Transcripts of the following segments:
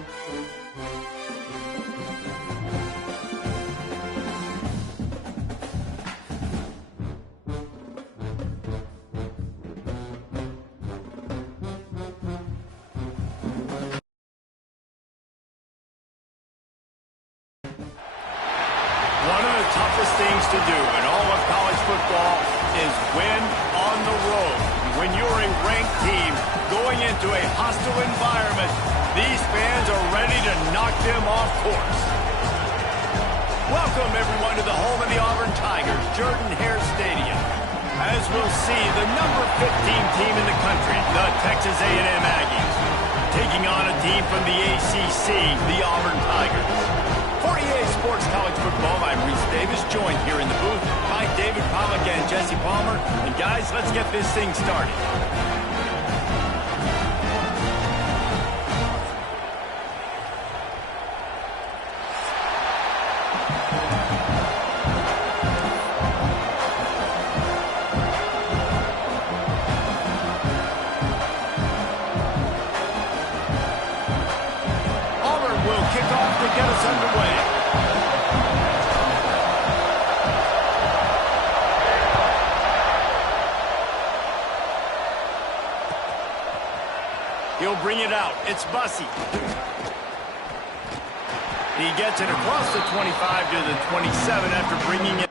One of the toughest things to do in all of college football is win on the road. When you're a ranked team going into a hostile environment, these fans are ready to knock them off course. Welcome, everyone, to the home of the Auburn Tigers, Jordan-Hare Stadium. As we'll see, the number 15 team in the country, the Texas A&M Aggies, taking on a team from the ACC, the Auburn Tigers. For EA Sports College Football, I'm Reese Davis, joined here in the booth by David Pollack and Jesse Palmer. And guys, let's get this thing started. Auburn will kick off to get us underway. He'll bring it out. It's Bussey. He gets it across the 25 to the 27 after bringing it.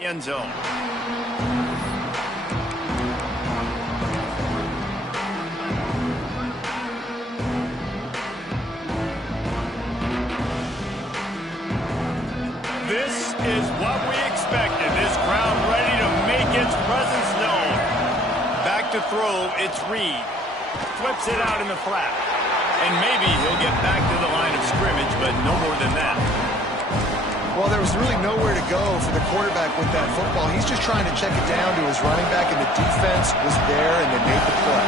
End zone. This is what we expected. This crowd ready to make its presence known. Back to throw, it's Reed. Flips it out in the flat. And maybe he'll get back to the line of scrimmage, but no more than that. Well, there was really nowhere to go for the quarterback with that football. He's just trying to check it down to his running back, and the defense was there, and they made the play.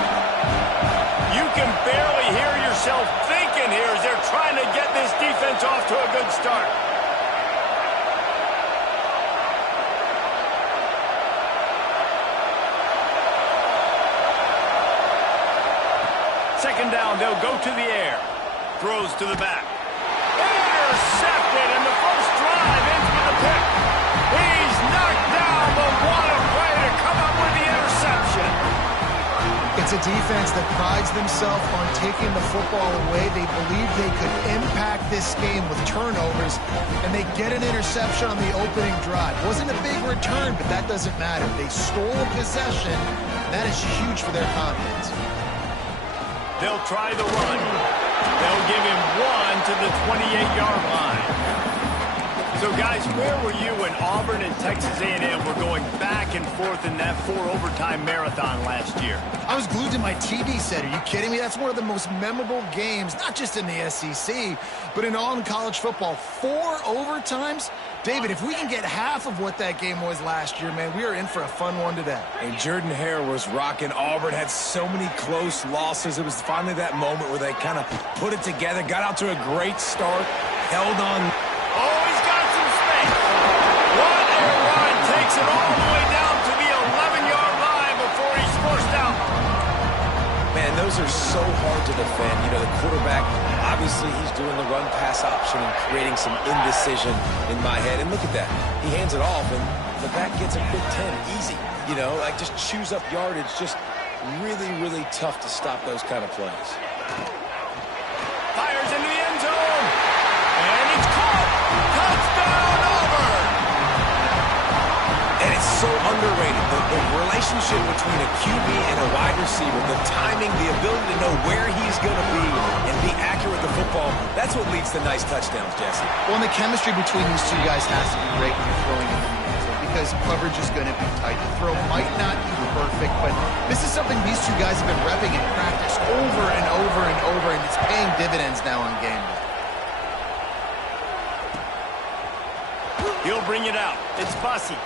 You can barely hear yourself thinking here as they're trying to get this defense off to a good start. Second down, they'll go to the air. Throws to the back. Intercepted, and the first drive ends with a pick. He's knocked down, but what a play to come up with the interception. It's a defense that prides themselves on taking the football away. They believe they could impact this game with turnovers, and they get an interception on the opening drive. Wasn't a big return, but that doesn't matter. They stole a possession. That is huge for their confidence. They'll try the run. They'll give him one to the 28-yard line. So, guys, where were you when Auburn and Texas A&M were going back and forth in that 4-overtime marathon last year? I was glued to my TV set. Are you kidding me? That's one of the most memorable games, not just in the SEC, but in all in college football. 4 overtimes? David, if we can get half of what that game was last year, man, we are in for a fun one today. And Jordan Hare was rocking. Auburn had so many close losses. It was finally that moment where they kind of put it together, got out to a great start, held on. Oh, he's got some space. What a run. Takes it all the way down to the 11-yard line before he's forced out. Man, those are so hard to defend. You know, the quarterback, obviously he's doing the run-pass option and creating some indecision in my head. And look at that. He hands it off, and the back gets a quick 10. Easy. You know, like just chews up yardage. Just really, really tough to stop those kind of plays. Fires into the end zone. And it's caught. Touchdown, Auburn. And it's so underrated. The relationship between a QB and a wide receiver, the timing, the ability to know where he's going to be and be accurate with the football, that's what leads to nice touchdowns, Jesse. Well, and the chemistry between these two guys has to be great when you're throwing into the end zone because coverage is going to be tight. The throw might not be perfect, but this is something these two guys have been repping in practice over and over and over, and it's paying dividends now on game day. He'll bring it out. It's Bussey.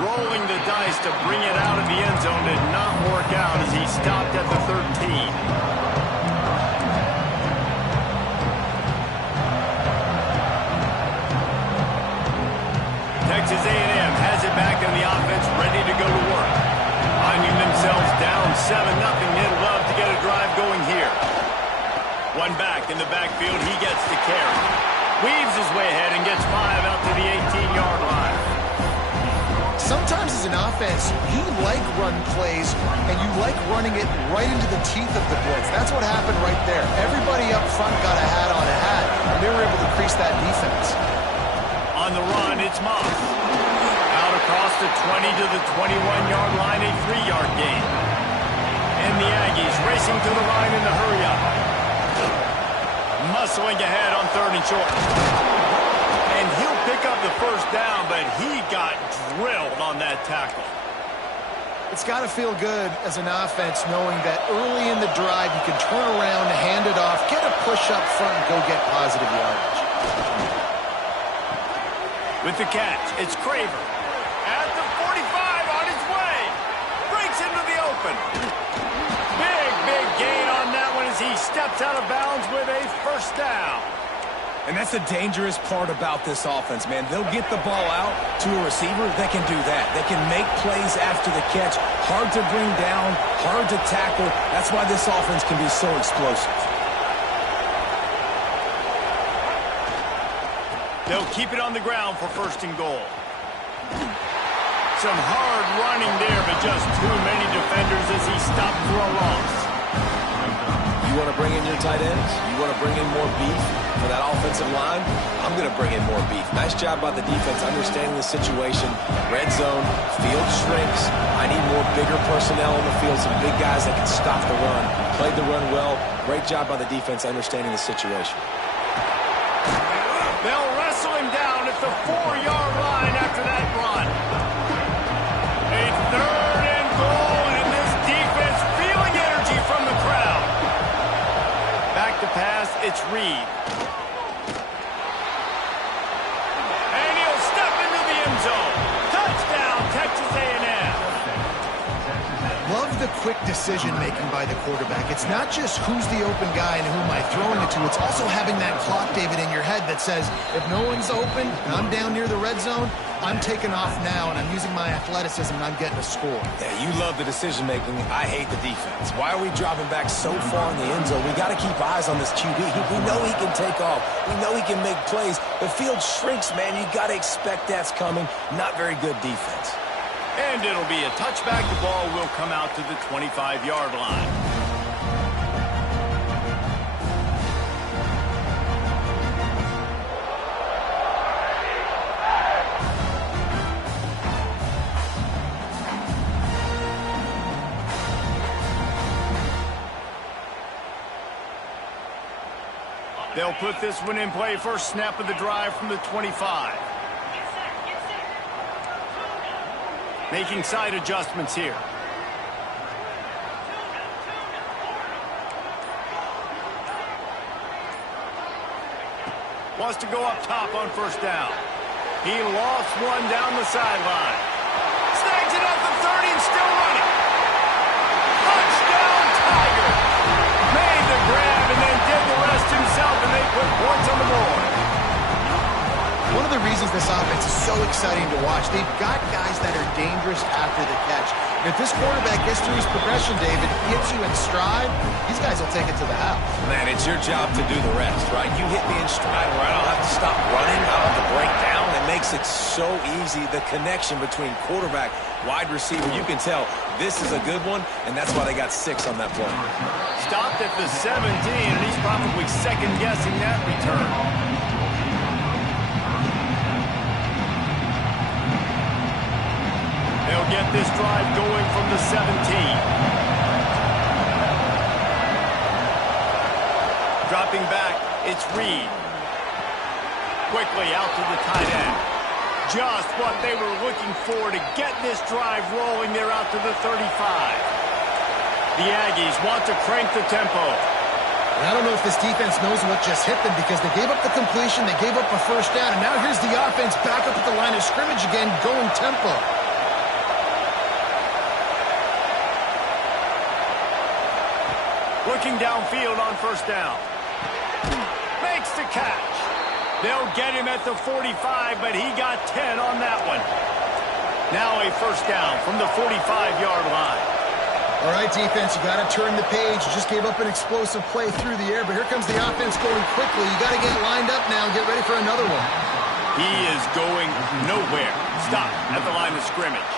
Rolling the dice to bring it out of the end zone did not work out as he stopped at the 13. Texas A&M has it back in the offense, ready to go to work. Finding themselves down 7-0, they'd love to get a drive going here. One back in the backfield, he gets the carry. Weaves his way ahead and gets 5 out to the 18-yard line. Sometimes as an offense, you like run plays, and you like running it right into the teeth of the blitz. That's what happened right there. Everybody up front got a hat on a hat, and they were able to crease that defense. On the run, it's Moss. Out across the 20 to the 21-yard line, a 3-yard gain. And the Aggies racing to the line in the hurry-up. Muscling ahead on 3rd and short. And he'll pick up the first down, but he got drilled on that tackle. It's got to feel good as an offense knowing that early in the drive you can turn around, hand it off, get a push up front, and go get positive yardage. With the catch, it's Craver. At the 45 on his way. Breaks into the open. Big gain on that one as he steps out of bounds with a first down. And that's the dangerous part about this offense, man. They'll get the ball out to a receiver. They can do that. They can make plays after the catch. Hard to bring down, hard to tackle. That's why this offense can be so explosive. They'll keep it on the ground for 1st and goal. Some hard running there, but just too many defenders as he stopped for a loss. You want to bring in your tight ends? You want to bring in more beef for that offensive line? I'm going to bring in more beef. Nice job by the defense understanding the situation. Red zone, field shrinks. I need more bigger personnel on the field, some big guys that can stop the run. Played the run well. Great job by the defense understanding the situation. They'll wrestle him down at the 4-yard line after that run. A 3rd and goal, and this defense feeling energy from the crowd. Back to pass, it's Reed. And he'll step into the end zone. Touchdown, Texas A&M. Love the quick decision-making by the quarterback. It's not just who's the open guy and who am I throwing it to. It's also having that clock, David, in your head that says, if no one's open and I'm down near the red zone, I'm taking off now and I'm using my athleticism and I'm getting a score. Yeah, you love the decision-making. I hate the defense. Why are we dropping back so far in the end zone? We got to keep eyes on this QB. We know he can take off. We know he can make plays. The field shrinks, man. You got to expect that's coming. Not very good defense. And it'll be a touchback. The ball will come out to the 25-yard line. They'll put this one in play. First snap of the drive from the 25. Making side adjustments here. Wants to go up top on first down. He lost one down the sideline. Snags it at the 30 and still running. Touchdown, Tigers! Made the grab and then did the rest himself, and they put points on the board. One of the reasons this offense is so exciting to watch, they've got guys that are dangerous after the catch. And if this quarterback gets through his progression, David, hits you in stride, these guys will take it to the house. Man, it's your job to do the rest, right? You hit me in stride where I don't have to stop running, I don't have to break down. It makes it so easy, the connection between quarterback, wide receiver. You can tell this is a good one, and that's why they got 6 on that play. Stopped at the 17, and he's probably second-guessing that return. They'll get this drive going from the 17. Dropping back, it's Reed. Quickly out to the tight end. Just what they were looking for to get this drive rolling there out to the 35. The Aggies want to crank the tempo. And I don't know if this defense knows what just hit them because they gave up the completion, they gave up a first down, and now here's the offense back up at the line of scrimmage again, going tempo. Looking downfield on first down. Makes the catch. They'll get him at the 45, but he got 10 on that one. Now a first down from the 45-yard line. All right, defense, you got to turn the page. You just gave up an explosive play through the air, but here comes the offense going quickly. You got to get lined up now and get ready for another one. He is going nowhere. Stop at the line of scrimmage.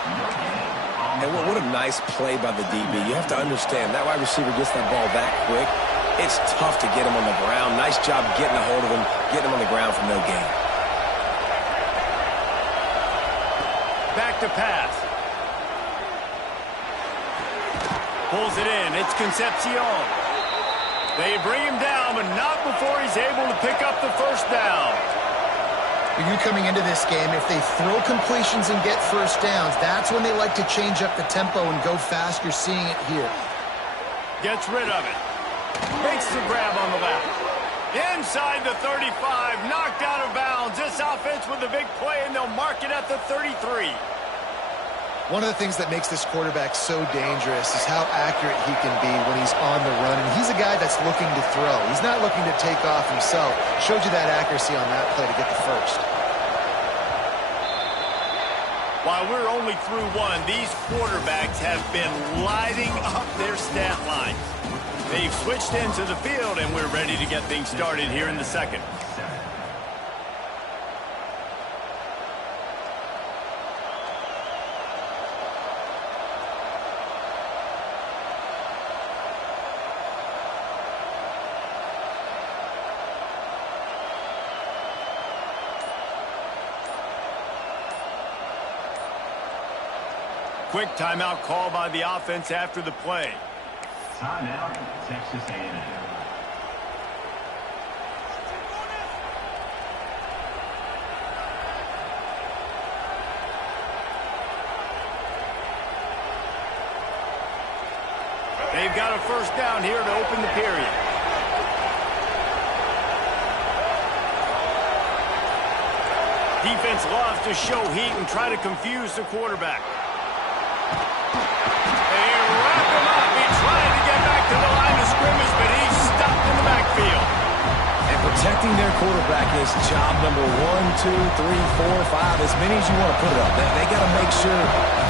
And what a nice play by the DB. You have to understand, that wide receiver gets that ball that quick. It's tough to get him on the ground. Nice job getting a hold of him, getting him on the ground for no gain. Back to pass. Pulls it in. It's Concepcion. They bring him down, but not before he's able to pick up the first down. You coming into this game, if they throw completions and get first downs, that's when they like to change up the tempo and go fast. You're seeing it here. Gets rid of it. Makes the grab on the left. Inside the 35, knocked out of bounds. This offense with a big play, and they'll mark it at the 33. One of the things that makes this quarterback so dangerous is how accurate he can be when he's on the run. And he's a guy that's looking to throw. He's not looking to take off himself. Showed you that accuracy on that play to get the first. While we're only through one, these quarterbacks have been lighting up their stat lines. They've switched into the field, and we're ready to get things started here in the second. Quick timeout call by the offense after the play. Timeout, Texas A&M. They've got a first down here to open the period. Defense loves to show heat and try to confuse the quarterback. They wrap him up. He tried to get back to the line of scrimmage, but he's stopped in the backfield. And protecting their quarterback is job number 1, 2, 3, 4, 5, as many as you want to put it up. They got to make sure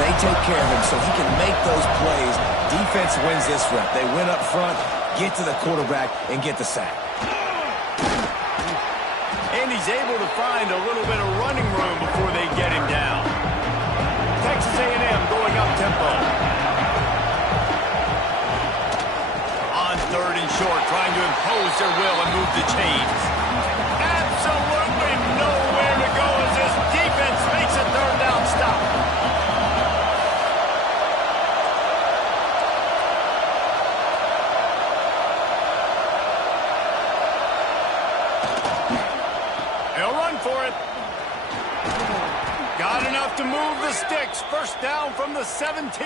they take care of him so he can make those plays. Defense wins this rep. They win up front, get to the quarterback, and get the sack. And he's able to find a little bit of running room before they get him down. Texas A&M going up tempo. On third and short, trying to impose their will and move the chains. Absolutely nowhere to go as this defense makes a third down stop. They'll run for it. Got enough enough to move the sticks. First down from the 17.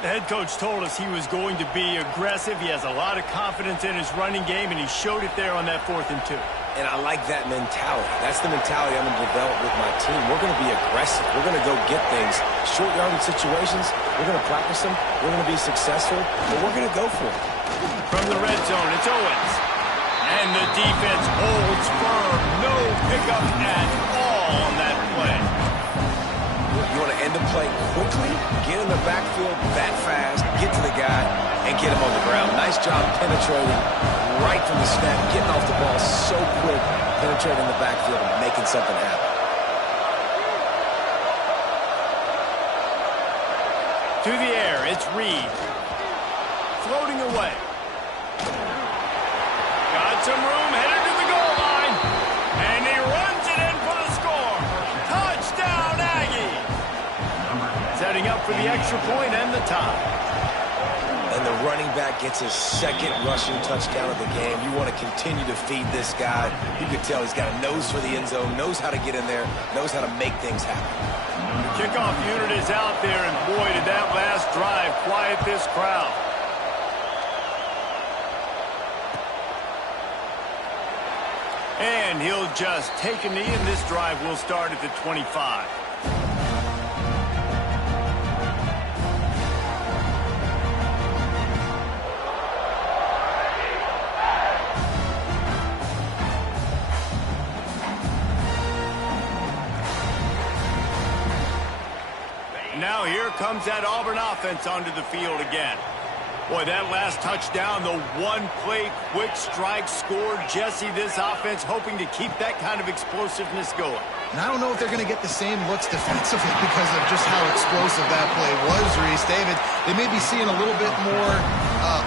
The head coach told us he was going to be aggressive. He has a lot of confidence in his running game, and he showed it there on that 4th and 2. And I like that mentality. That's the mentality I'm going to develop with my team. We're going to be aggressive. We're going to go get things. Short yardage situations, we're going to practice them. We're going to be successful, but we're going to go for it. From the red zone, it's Owens. And the defense holds firm. No pickup at all on that play. You want to end the play quickly, get in the backfield that fast, get to the guy, and get him on the ground. Nice job penetrating right from the snap, getting off the ball so quick, penetrating the backfield and making something happen. To the air, it's Reed. Floating away. Got some room, headed to the goal line. And he runs it in for the score. Touchdown, Aggie. Setting up for the extra point and the tie. And the running back gets his 2nd rushing touchdown of the game. You want to continue to feed this guy. You can tell he's got a nose for the end zone, knows how to get in there, knows how to make things happen. The kickoff unit is out there, and boy, did that last drive quiet this crowd. And he'll just take a knee, and this drive will start at the 25. Now here comes that Auburn offense onto the field again. Boy, that last touchdown, the one-play quick strike scored. Jesse, this offense hoping to keep that kind of explosiveness going. And I don't know if they're going to get the same looks defensively because of just how explosive that play was, Reese. David, they may be seeing a little bit more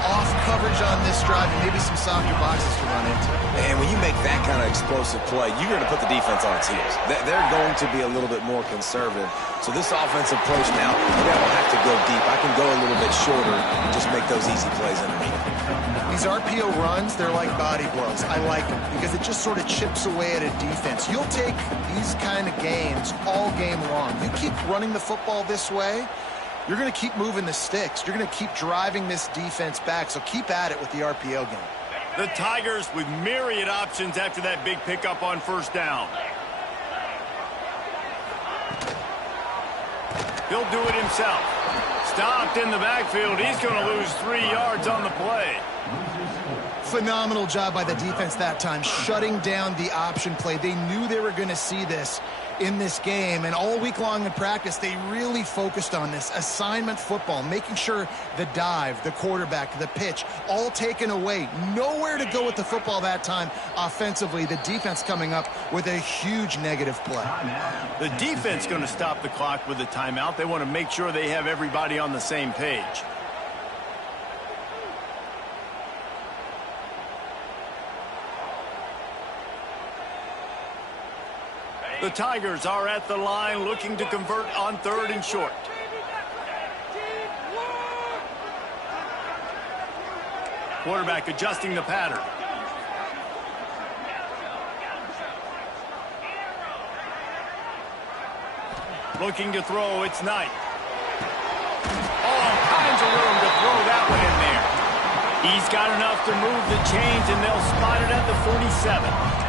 off coverage on this drive and maybe some softer boxes to run into. And when you make that kind of explosive play, you're going to put the defense on its heels. They're going to be a little bit more conservative. So this offensive approach now, maybe I don't have to go deep. I can go a little bit shorter and just make those easy plays underneath. These RPO runs, they're like body blows. I like them because it just sort of chips away at a defense. You'll take these kind of games all game long. You keep running the football this way, you're going to keep moving the sticks. You're going to keep driving this defense back, so keep at it with the RPO game. The Tigers with myriad options after that big pickup on first down. He'll do it himself. Stopped in the backfield. He's going to lose 3 yards on the play. Phenomenal job by the defense that time, shutting down the option play. They knew they were going to see this in this game, and all week long in practice, they really focused on this assignment football, making sure the dive, the quarterback, the pitch, all taken away. Nowhere to go with the football that time offensively. The defense coming up with a huge negative play. The defense going to stop the clock with a timeout. They want to make sure they have everybody on the same page. The Tigers are at the line looking to convert on 3rd and short. Quarterback adjusting the pattern. Looking to throw, it's Knight. All kinds of room to throw that one in there. He's got enough to move the chains, and they'll spot it at the 47.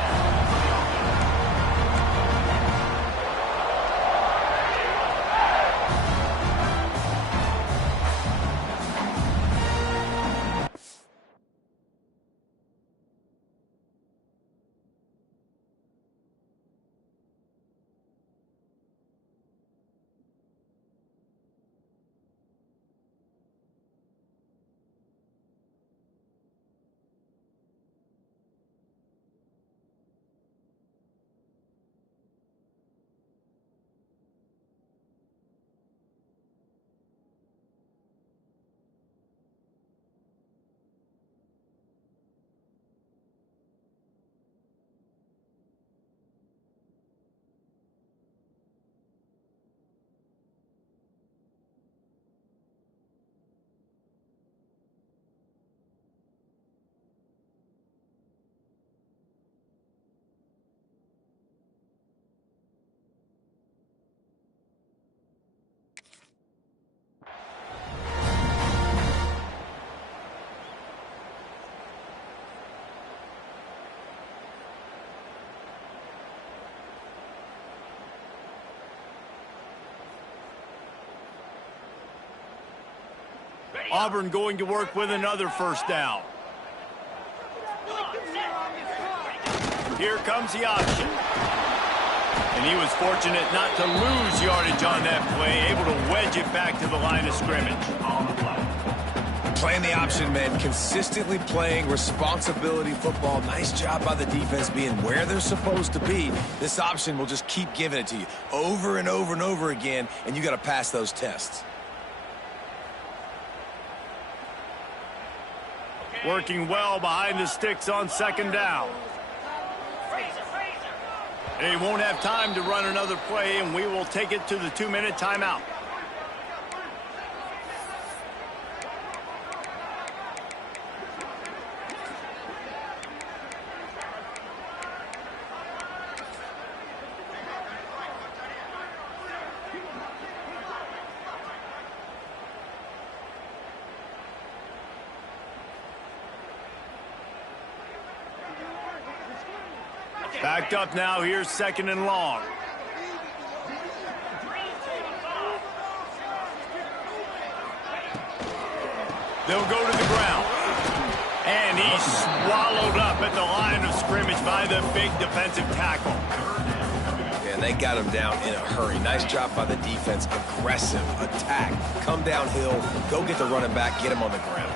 Auburn going to work with another first down. Here comes the option. And he was fortunate not to lose yardage on that play, able to wedge it back to the line of scrimmage. Playing the option, man, consistently playing responsibility football. Nice job by the defense being where they're supposed to be. This option will just keep giving it to you over and over and over again, and you got to pass those tests. Working well behind the sticks on second down. They won't have time to run another play, and we will take it to the 2-minute timeout. Backed up now, here's second and long. They'll go to the ground. And he's swallowed up at the line of scrimmage by the big defensive tackle. And they got him down in a hurry. Nice job by the defense. Aggressive attack. Come downhill, go get the running back, get him on the ground.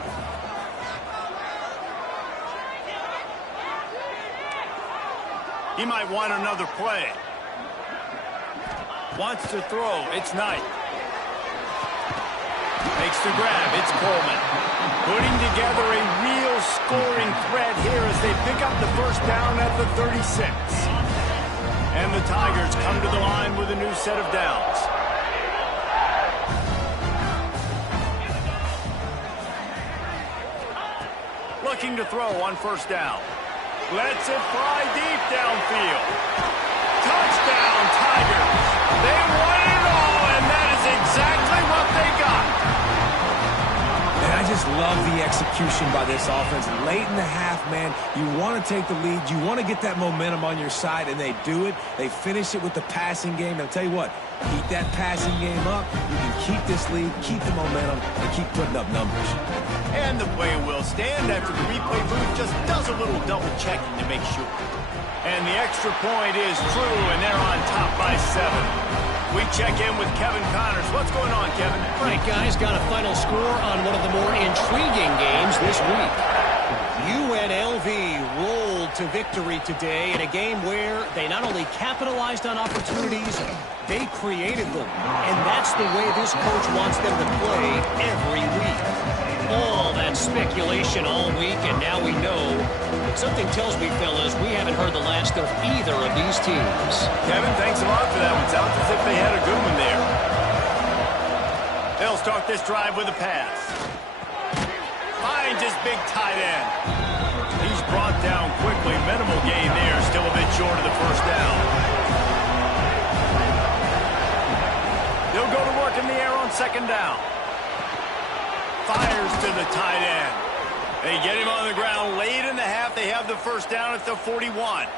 He might want another play. Wants to throw. It's Knight. Makes the grab. It's Coleman. Putting together a real scoring threat here as they pick up the first down at the 36. And the Tigers come to the line with a new set of downs. Looking to throw on first down. Lets it fly deep downfield. Touchdown, Tigers. They won it all, and that is exactly what they got. And I just love the execution by this offense. Late in the half, man, you want to take the lead. You want to get that momentum on your side, and they do it. They finish it with the passing game. I'll tell you what, keep that passing game up. You can keep this lead, keep the momentum, and keep putting up numbers. And the play will stand after the replay booth just does a little double checking to make sure. And the extra point is true, and they're on top by 7. We check in with Kevin Connors. What's going on, Kevin? All right, guys, got a final score on one of the more intriguing games this week. UNLV rolled to victory today in a game where they not only capitalized on opportunities, they created them. And that's the way this coach wants them to play every week. All that speculation all week, and now we know. Something tells me, fellas, we haven't heard the last of either of these teams. Kevin, thanks a lot for that one. Sounds as if they had a good one there. They'll start this drive with a pass. Finds his big tight end. He's brought down quickly. Minimal gain there. Still a bit short of the first down. They'll go to work in the air on second down. Fires to the tight end. They get him on the ground late in the half. They have the first down at the 41.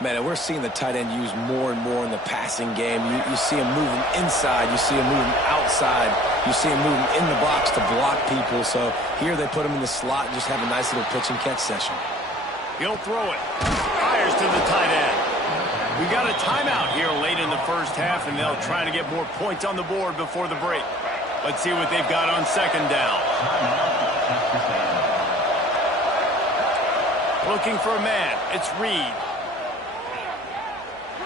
Man, and we're seeing the tight end used more and more in the passing game. You see him moving inside. You see him moving outside. You see him moving in the box to block people. So here they put him in the slot and just have a nice little pitch and catch session. He'll throw it. Fires to the tight end. We got a timeout here late in the first half, and they'll try to get more points on the board before the break. Let's see what they've got on second down. Looking for a man. It's Reed.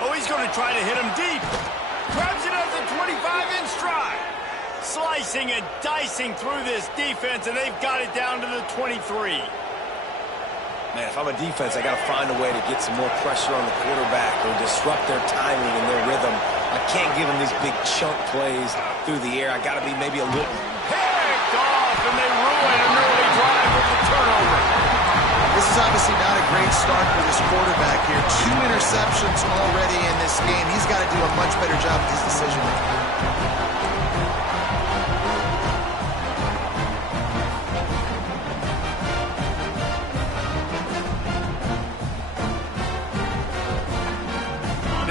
Oh, he's going to try to hit him deep. Grabs it at the 25-inch stride. Slicing and dicing through this defense, and they've got it down to the 23. Man, if I'm a defense, I got to find a way to get some more pressure on the quarterback or disrupt their timing and their rhythm. I can't give them these big chunk plays through the air. I got to be maybe a little... Picked off, and they ruin an early drive with the turnover. This is obviously not a great start for this quarterback here. 2 interceptions already in this game. He's got to do a much better job with his decision-making.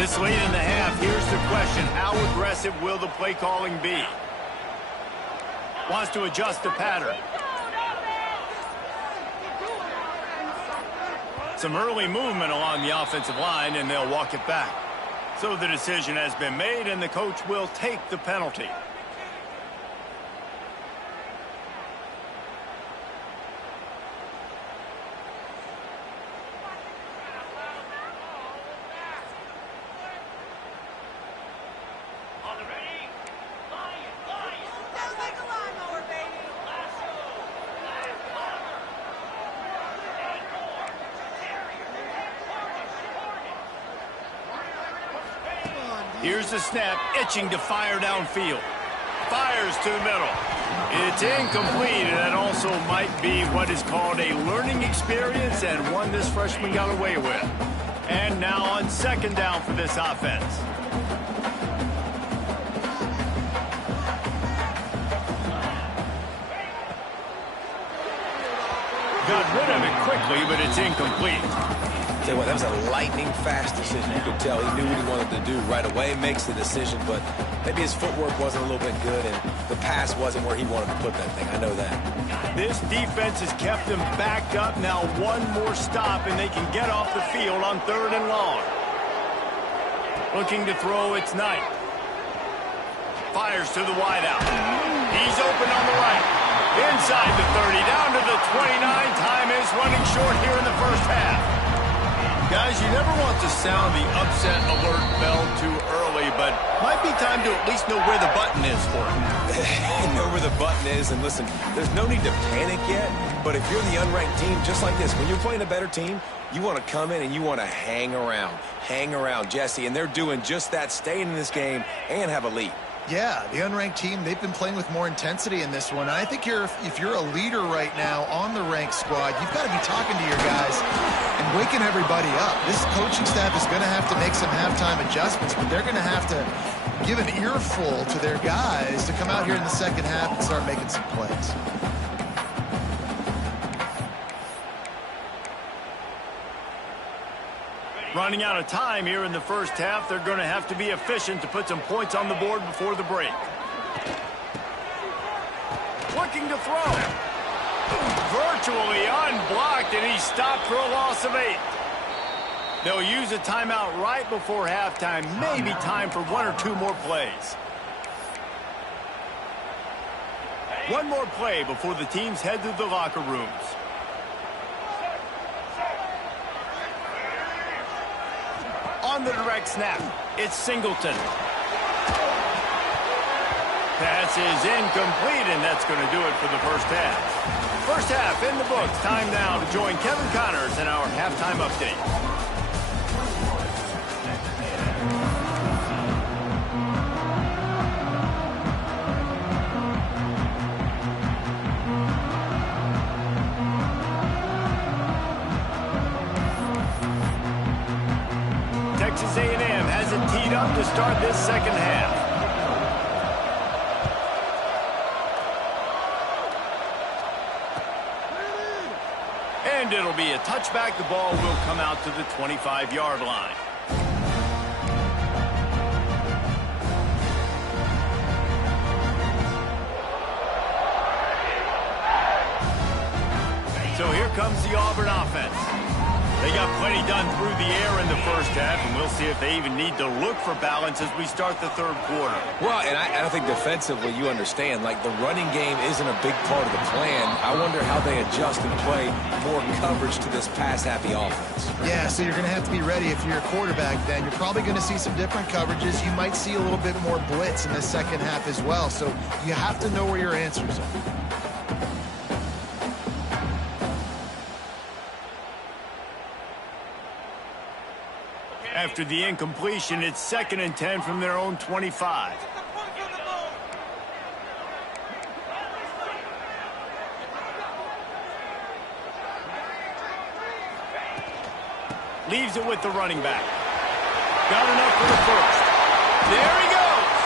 This late in the half, here's the question. How aggressive will the play calling be? Wants to adjust the pattern. Some early movement along the offensive line, and they'll walk it back. So the decision has been made, and the coach will take the penalty. Here's the snap, itching to fire downfield. Fires to the middle. It's incomplete, and that also might be what is called a learning experience, and one this freshman got away with. And now on second down for this offense. Got rid of it quickly, but it's incomplete. Tell you what, that was a lightning-fast decision. You could tell he knew what he wanted to do right away. Makes the decision, but maybe his footwork wasn't a little bit good, and the pass wasn't where he wanted to put that thing. I know that. This defense has kept them backed up. Now one more stop, and they can get off the field on 3rd and long. Looking to throw, it's Knight. Fires to the wideout. He's open on the right. Inside the 30, down to the 29. Time is running short here in the first half. Guys, you never want to sound the upset alert bell too early, but might be time to at least know where the button is for it. Know where the button is, and listen, there's no need to panic yet, but if you're the unranked team, just like this, when you're playing a better team, you want to come in and you want to hang around, Jesse, and they're doing just that, staying in this game and have a lead. Yeah, the unranked team, they've been playing with more intensity in this one. I think if you're a leader right now on the ranked squad, you've got to be talking to your guys and waking everybody up. This coaching staff is going to have to make some halftime adjustments, but they're going to have to give an earful to their guys to come out here in the second half and start making some plays. Running out of time here in the first half. They're going to have to be efficient to put some points on the board before the break. Looking to throw. Virtually unblocked, and he's stopped for a loss of 8. They'll use a timeout right before halftime. Maybe time for 1 or 2 more plays. One more play before the teams head to the locker rooms. On the direct snap, it's Singleton. Pass is incomplete, and that's going to do it for the first half. First half in the books. Time now to join Kevin Connors in our halftime update. Texas A&M has it teed up to start this second half. And it'll be a touchback. The ball will come out to the 25-yard line. So here comes the Auburn offense. They got plenty done through the air in the first half, and we'll see if they even need to look for balance as we start the third quarter. Well, and I think defensively, you understand, like the running game isn't a big part of the plan. I wonder how they adjust and play more coverage to this pass-happy offense. Yeah, so you're going to have to be ready if you're a quarterback then. You're probably going to see some different coverages. You might see a little bit more blitz in the second half as well, so you have to know where your answers are. After the incompletion, it's 2nd and 10 from their own 25. Leaves it with the running back. Got enough for the first. There he goes.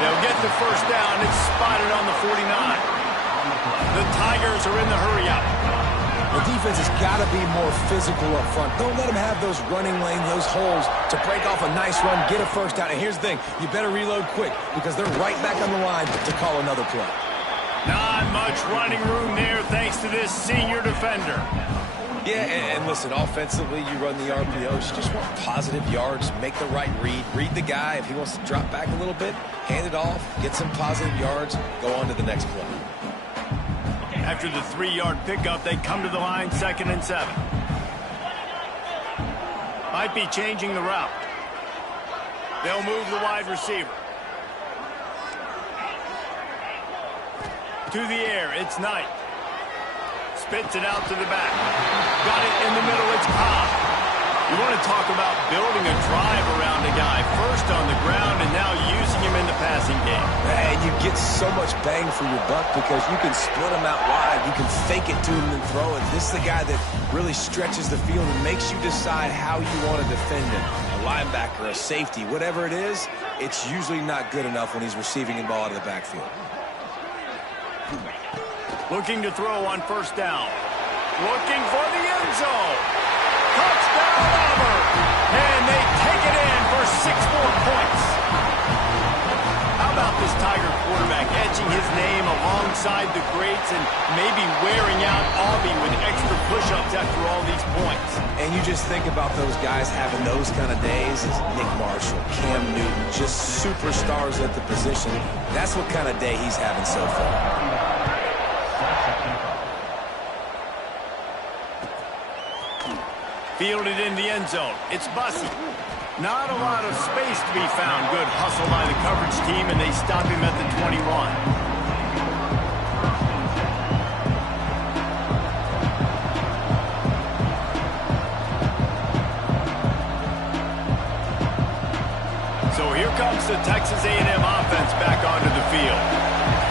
They'll get the first down. It's spotted on the 49. The Tigers are in the hurry-up. The defense has got to be more physical up front. Don't let them have those running lanes, those holes to break off a nice run, get a first down. And here's the thing, you better reload quick because they're right back on the line to call another play. Not much running room there thanks to this senior defender. Yeah, and listen, offensively, you run the RPOs. You just want positive yards, make the right read the guy. If he wants to drop back a little bit, hand it off, get some positive yards, go on to the next play. After the 3-yard pickup, they come to the line 2nd and 7. Might be changing the route. They'll move the wide receiver. To the air, it's Knight. Spits it out to the back. Got it in the middle, it's Cobb. You want to talk about building a drive around a guy. First on the ground and now using him in the passing game. And you get so much bang for your buck because you can split him out wide. You can fake it to him and throw it. This is the guy that really stretches the field and makes you decide how you want to defend him. A linebacker, a safety, whatever it is, it's usually not good enough when he's receiving the ball out of the backfield. Looking to throw on 1st down. Looking for the end zone. Touchdown, Auburn. And they take it in for 6 more points. How about this Tiger quarterback etching his name alongside the greats and maybe wearing out Aubie with extra push-ups after all these points? And you just think about those guys having those kind of days. It's Nick Marshall, Cam Newton, just superstars at the position. That's what kind of day he's having so far. Fielded in the end zone. It's Bussey. Not a lot of space to be found. Good hustle by the coverage team, and they stop him at the 21. So here comes the Texas A&M offense back onto the field.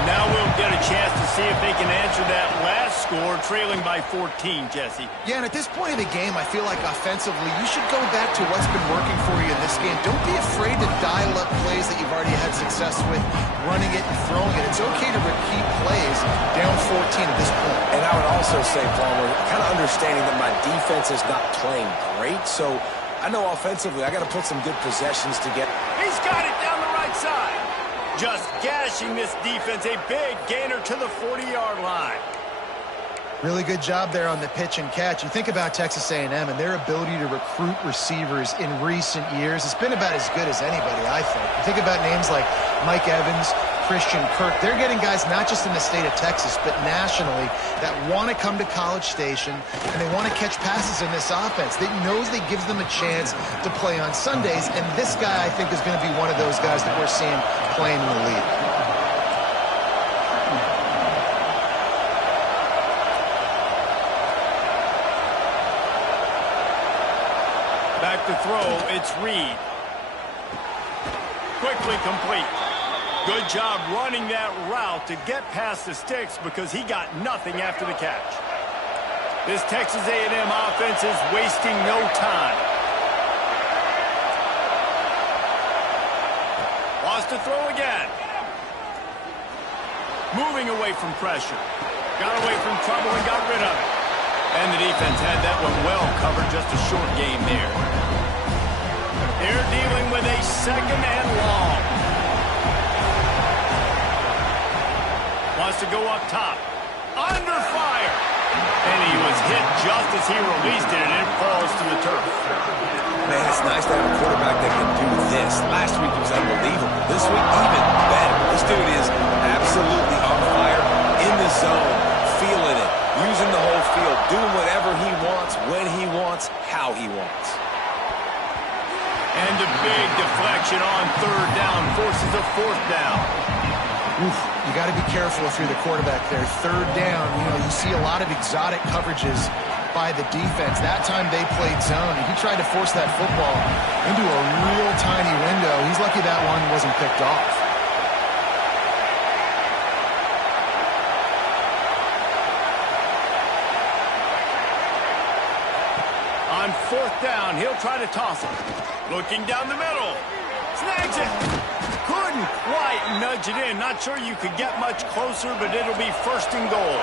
Now we'll get a chance to see if they can answer that last score, trailing by 14, Jesse. Yeah, and at this point in the game, I feel like offensively, you should go back to what's been working for you in this game. Don't be afraid to dial up plays that you've already had success with, running it and throwing it. It's okay to repeat plays down 14 at this point. And I would also say, Palmer, kind of understanding that my defense is not playing great, so I know offensively I got to put some good possessions to get. He's got it down the right side. Just gashing this defense, a big gainer to the 40-yard line. Really good job there on the pitch and catch. You think about Texas A&M and their ability to recruit receivers in recent years. It's been about as good as anybody, I think. You think about names like Mike Evans, Christian Kirk. They're getting guys not just in the state of Texas, but nationally that want to come to College Station and they want to catch passes in this offense. They knows that gives them a chance to play on Sundays, and this guy, I think, is going to be one of those guys that we're seeing playing in the league. Back to throw, it's Reed. Quickly complete. Good job running that route to get past the sticks because he got nothing after the catch. This Texas A&M offense is wasting no time. Wants to throw again. Moving away from pressure. Got away from trouble and got rid of it. And the defense had that one well covered, just a short game there. They're dealing with a 2nd and long. Wants to go up top. Under fire. And he was hit just as he released it, and it falls to the turf. Man, it's nice to have a quarterback that can do this. Last week he was unbelievable. This week, even better. This dude is absolutely on fire, in the zone, feeling it, using the whole field, doing whatever he wants, when he wants, how he wants. And a big deflection on 3rd down forces a 4th down. Oof, you got to be careful if you're the quarterback there. 3rd down, you see a lot of exotic coverages by the defense. That time they played zone, and he tried to force that football into a real tiny window. He's lucky that one wasn't picked off. On 4th down, he'll try to toss it. Looking down the middle. Snags it. Couldn't quite nudge it in. Not sure you could get much closer, but it'll be 1st and goal.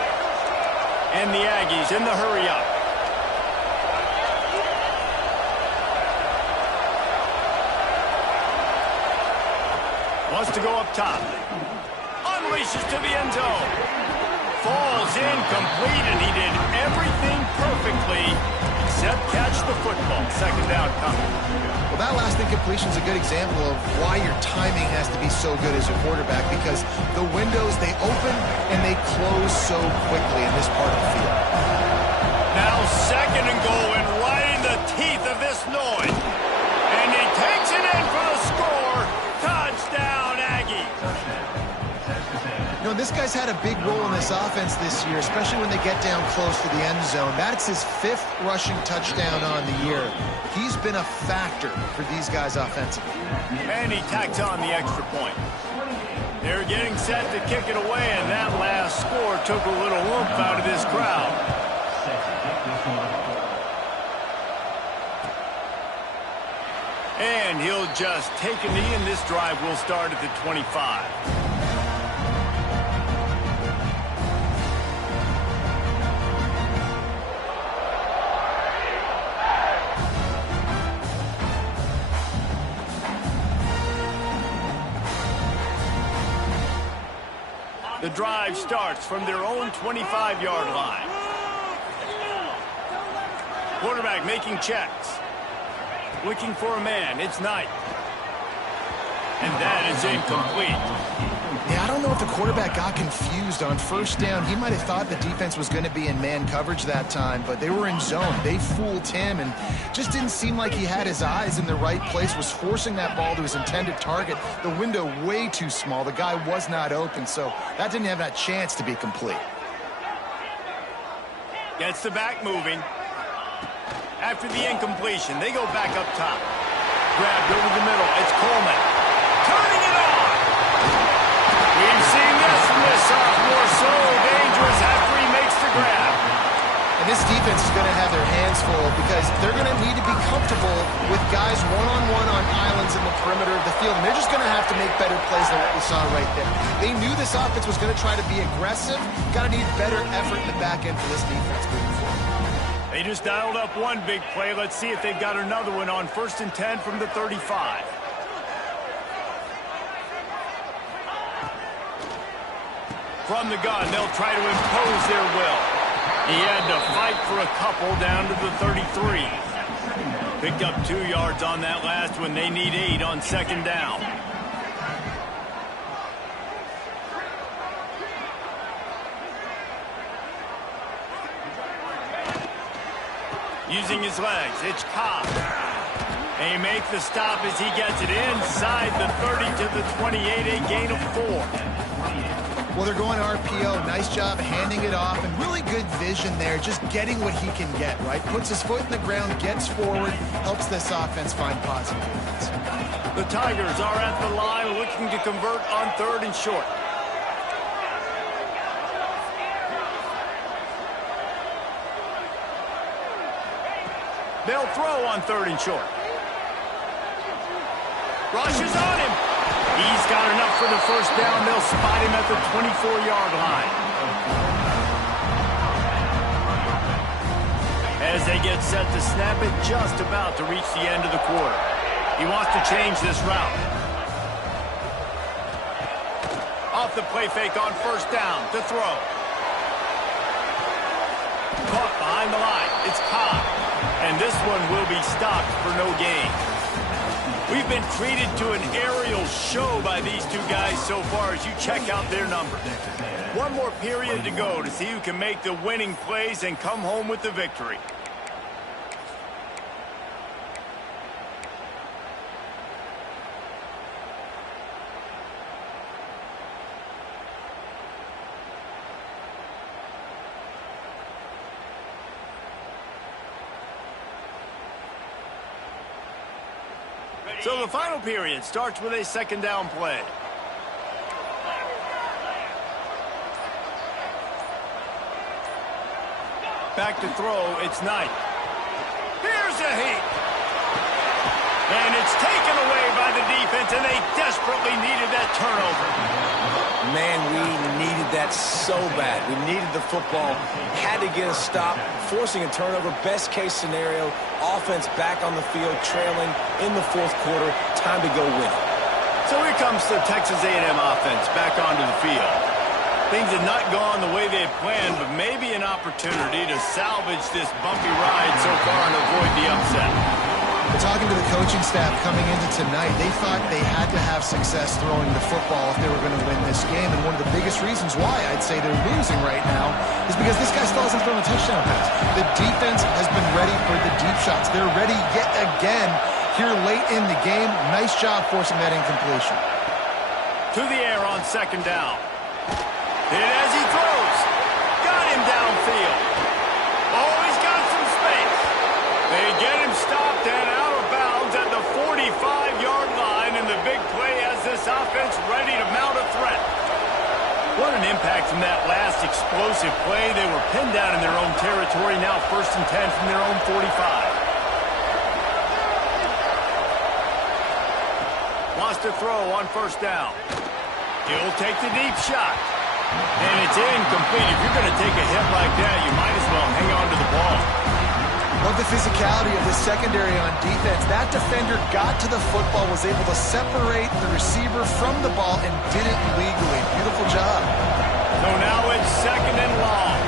And the Aggies in the hurry up. Wants to go up top. On unleashes to the end zone. Falls incomplete, and he did everything perfectly except catch the football. Second down coming. Well, that last incompletion is a good example of why your timing has to be so good as a quarterback, because the windows, they open and they close so quickly in this part of the field. Now second and goal, and right in the teeth of this noise. And he takes it in for the score. Touchdown, Aggies. You know, this guy's had a big role in this offense this year, especially when they get down close to the end zone. That's his 5th rushing touchdown on the year. He's been a factor for these guys offensively. And he tacks on the extra point. They're getting set to kick it away, and that last score took a little oomph out of this crowd. And he'll just take a knee, and this drive will start at the 25. The drive starts from their own 25-yard line. Quarterback making checks. Looking for a man. It's Knight. And that is incomplete. Yeah, I don't know if the quarterback got confused on first down. He might have thought the defense was going to be in man coverage that time, but they were in zone. They fooled him and just didn't seem like he had his eyes in the right place, was forcing that ball to his intended target. The window way too small. The guy was not open, so that didn't have that chance to be complete. Gets the back moving. After the incompletion, they go back up top. Grabbed over the middle. It's Coleman. Turning it on. We've seen this from this sophomore. So dangerous after he makes the grab. And this defense is going to have their hands full because they're going to need to be comfortable with guys one-on-one on islands in the perimeter of the field. And they're just going to have to make better plays than what we saw right there. They knew this offense was going to try to be aggressive. Got to need better effort in the back end for this defense moving forward. They just dialed up one big play. Let's see if they've got another one on 1st and 10 from the 35. From the gun, they'll try to impose their will. He had to fight for a couple down to the 33. Picked up 2 yards on that last one. They need 8 on 2nd down. Using his legs, it's Cobb. They make the stop as he gets it inside the 30 to the 28, a gain of 4. Well, they're going RPO. Nice job handing it off, and really good vision there, just getting what he can get, right? Puts his foot in the ground, gets forward, helps this offense find positive units. The Tigers are at the line looking to convert on 3rd and short. They'll throw on 3rd and short. Rushes on him. He's got enough for the first down. They'll spot him at the 24-yard line. As they get set to snap it, just about to reach the end of the quarter. He wants to change this route. Off the play fake on 1st down to throw. Caught behind the line. It's Cobb. And this one will be stopped for no gain. We've been treated to an aerial show by these two guys so far as you check out their numbers. One more period to go to see who can make the winning plays and come home with the victory. So the final period starts with a 2nd down play. Back to throw, it's Knight. Here's a heat. And it's taken away by the defense, and they desperately needed that turnover. Man, we needed that so bad. We needed the football, had to get a stop, forcing a turnover. Best case scenario, offense back on the field, trailing in the 4th quarter. Time to go win it. So here comes the Texas A&M offense back onto the field. Things have not gone the way they had planned, but maybe an opportunity to salvage this bumpy ride so far and avoid the upset. Talking to the coaching staff coming into tonight, they thought they had to have success throwing the football if they were going to win this game. And one of the biggest reasons why I'd say they're losing right now is because this guy still hasn't thrown a touchdown pass. The defense has been ready for the deep shots. They're ready yet again here late in the game. Nice job forcing that incompletion. To the air on second down. Hit as he throws. Got him downfield. Oh, he's got some space. They get him stopped and out of bounds at the 45-yard line, and the big play has this offense ready to mount a threat. What an impact from that last explosive play. They were pinned down in their own territory, now 1st and 10 from their own 45. Wants to throw on 1st down. He'll take the deep shot. And it's incomplete. If you're going to take a hit like that, you might as well hang on to the ball. Love the physicality of the secondary on defense. That defender got to the football, was able to separate the receiver from the ball, and did it legally. Beautiful job. So now it's 2nd and long.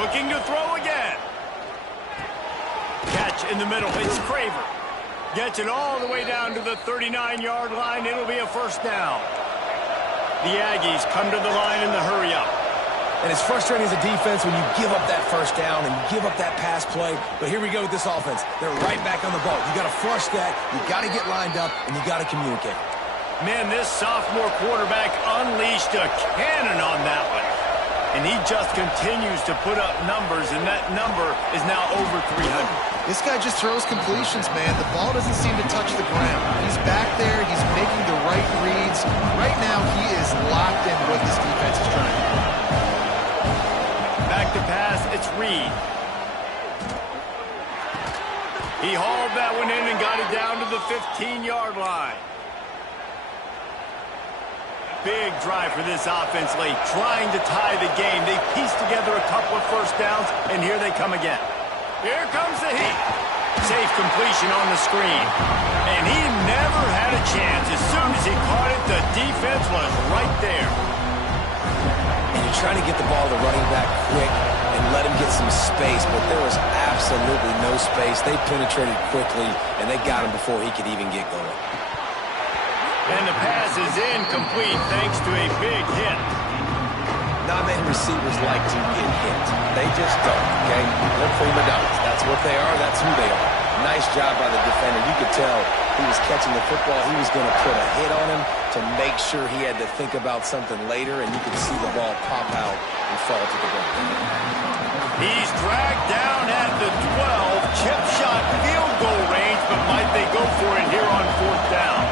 Looking to throw again. Catch in the middle. It's Craver. Gets it all the way down to the 39-yard line. It'll be a 1st down. The Aggies come to the line in the hurry-up. And it's frustrating as a defense when you give up that 1st down and give up that pass play. But here we go with this offense. They're right back on the ball. You got to flush that. You got to get lined up, and you got to communicate. Man, this sophomore quarterback unleashed a cannon on that one. And he just continues to put up numbers, and that number is now over 300. This guy just throws completions, man. The ball doesn't seem to touch the ground. He's back there. He's making the right reads. Right now, he is locked in what this defense is trying to do. Back to pass, it's Reed. He hauled that one in and got it down to the 15-yard line. Big drive for this offense late, trying to tie the game. They pieced together a couple of 1st downs, and here they come again. Here comes the heat. Safe completion on the screen. And he never had a chance. As soon as he caught it, the defense was right there. And you're trying to get the ball to the running back quick and let him get some space, but there was absolutely no space. They penetrated quickly, and they got him before he could even get going. And the pass is incomplete thanks to a big hit. Not many receivers like to get hit. They just don't, okay? They're prima donnas. That's what they are. That's who they are. Nice job by the defender. You could tell he was catching the football. He was going to put a hit on him to make sure he had to think about something later, and you could see the ball pop out and fall to the ground. He's dragged down at the 12. Chip shot field goal range, but might they go for it here on 4th down?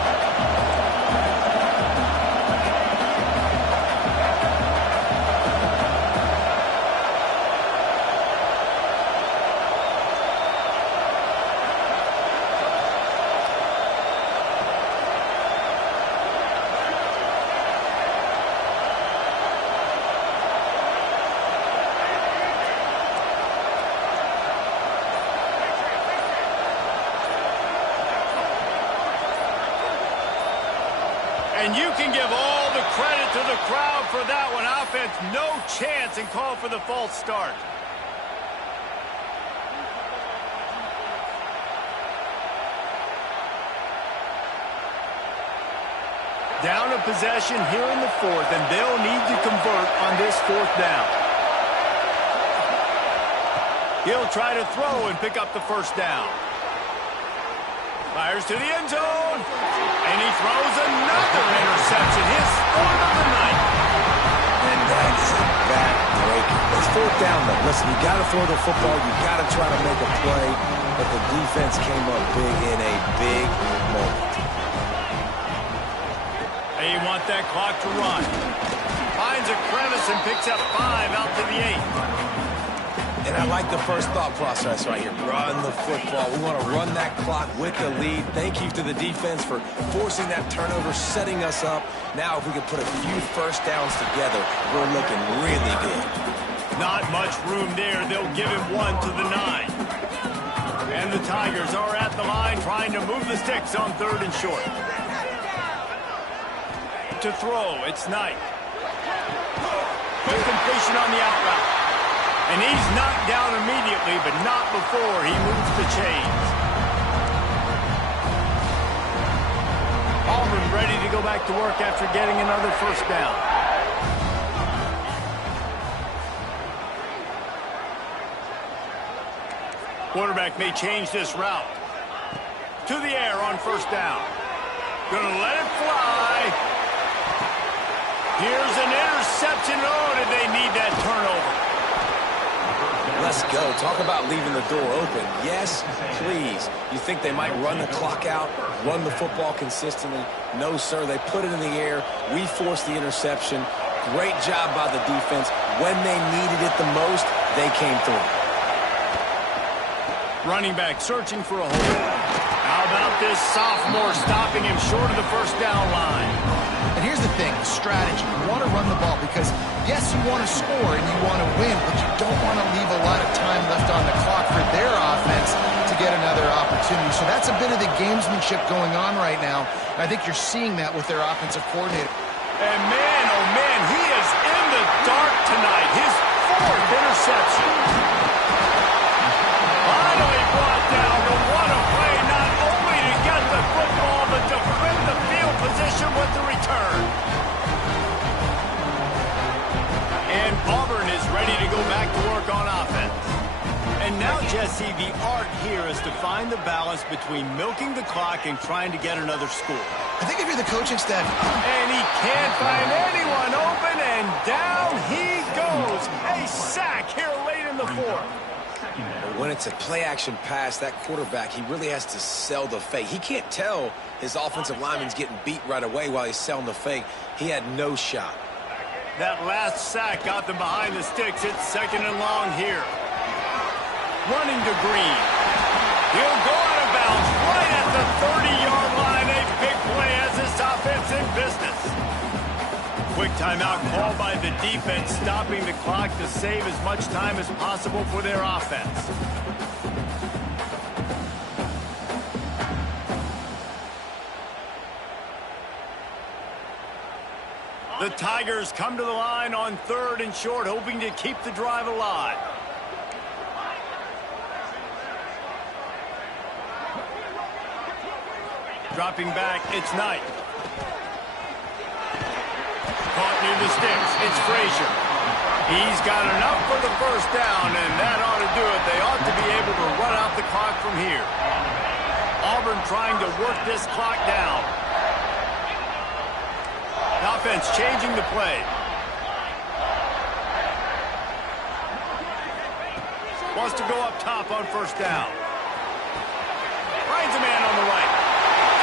And you can give all the credit to the crowd for that one. Offense, no chance, and call for the false start. Down a possession here in the 4th, and they'll need to convert on this 4th down. He'll try to throw and pick up the 1st down. Fires to the end zone, and he throws another interception. His 4th of the night. And that's a back-breaker. It's 4th down, though. Listen, you got to throw the football. You got to try to make a play. But the defense came up big in a big moment. They want that clock to run. Finds a crevice and picks up 5 out to the 8. And I like the first thought process right here. Run the football. We want to run that clock with the lead. Thank you to the defense for forcing that turnover, setting us up. Now, if we could put a few 1st downs together, we're looking really good. Not much room there. They'll give him 1 to the 9. And the Tigers are at the line trying to move the sticks on 3rd and short. to throw. It's Knight. Quick completion on the out route. And he's knocked down immediately, but not before he moves the chains. Auburn ready to go back to work after getting another first down. Quarterback may change this route. To the air on first down. Gonna let it fly. Here's an interception. Oh, did they need that turnover? Let's go. Talk about leaving the door open. Yes, please. You think they might run the clock out, run the football consistently? No, sir. They put it in the air. We forced the interception. Great job by the defense. When they needed it the most, they came through. Running back searching for a hole. How about this sophomore stopping him short of the first down line? And here's the thing, the strategy. You want to run the ball because, yes, you want to score and you want to win, but you don't want to leave a lot of time left on the clock for their offense to get another opportunity. So that's a bit of the gamesmanship going on right now. And I think you're seeing that with their offensive coordinator. And man, oh man, he is in the dark tonight. His fourth interception. Finally brought down, but what a play, not only to get the football, but to win the field position with the return. And Auburn is ready to go back to work on offense. And now, Jesse, the art here is to find the balance between milking the clock and trying to get another score. I think if you're the coaching staff... And he can't find anyone open, and down he goes. A sack here late in the fourth. When it's a play-action pass, that quarterback, he really has to sell the fake. He can't tell his offensive lineman's getting beat right away while he's selling the fake. He had no shot. That last sack got them behind the sticks. It's second and long here. Running to Green. He'll go out of bounds right at the 30-yard line. A big play as this offense in business. Quick timeout called by the defense, stopping the clock to save as much time as possible for their offense. The Tigers come to the line on 3rd and short, hoping to keep the drive alive. Dropping back, it's Knight. Caught near the sticks, it's Frazier. He's got enough for the first down, and that ought to do it. They ought to be able to run out the clock from here. Auburn trying to work this clock down. Offense changing the play. Wants to go up top on first down. Finds a man on the right.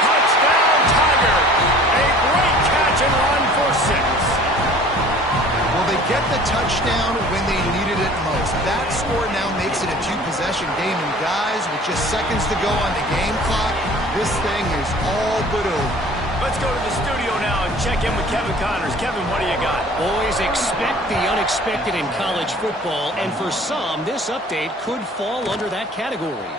Touchdown, Tiger. A great catch and run for 6. Well, they get the touchdown when they needed it most. That score now makes it a 2-possession game. And guys, with just seconds to go on the game clock, this thing is all but over. Let's go to the studio now and check in with Kevin Connors. Kevin, what do you got? Boys, expect the unexpected in college football, and for some, this update could fall under that category.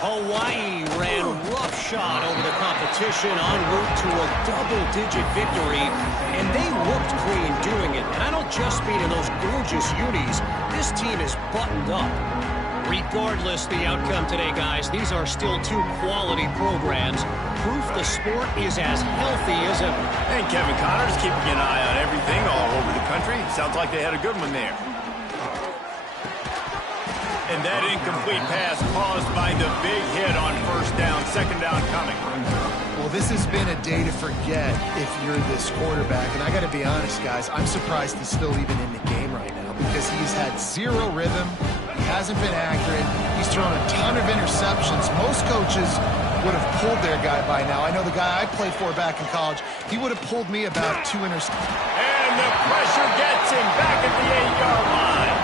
Hawaii ran roughshod over the competition en route to a double-digit victory, and they looked clean doing it. And I don't just mean in those gorgeous unis. This team is buttoned up. Regardless the outcome today, guys, these are still 2 quality programs. Proof the sport is as healthy as ever. And Kevin Connors keeping an eye on everything all over the country. Sounds like they had a good one there. And that incomplete pass caused by the big hit on first down. Second down coming. Well, this has been a day to forget if you're this quarterback. And I got to be honest, guys, I'm surprised he's still even in the game right now because he's had 0 rhythm. He hasn't been accurate. He's thrown a ton of interceptions. Most coaches would have pulled their guy by now. I know the guy I played for back in college, he would have pulled me about 2 interceptions. And the pressure gets him back at the 8-yard line.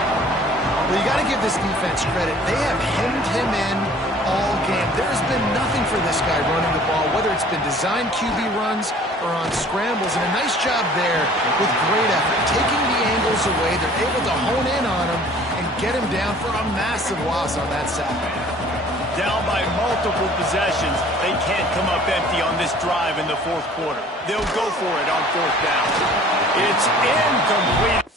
Well, you got to give this defense credit. They have hemmed him in all game. There's been nothing for this guy running the ball, whether it's been designed QB runs or on scrambles. And a nice job there with great effort. Taking the angles away, they're able to hone in on him and get him down for a massive loss on that sack. down by multiple possessions. They can't come up empty on this drive in the fourth quarter. They'll go for it on fourth down. It's incomplete.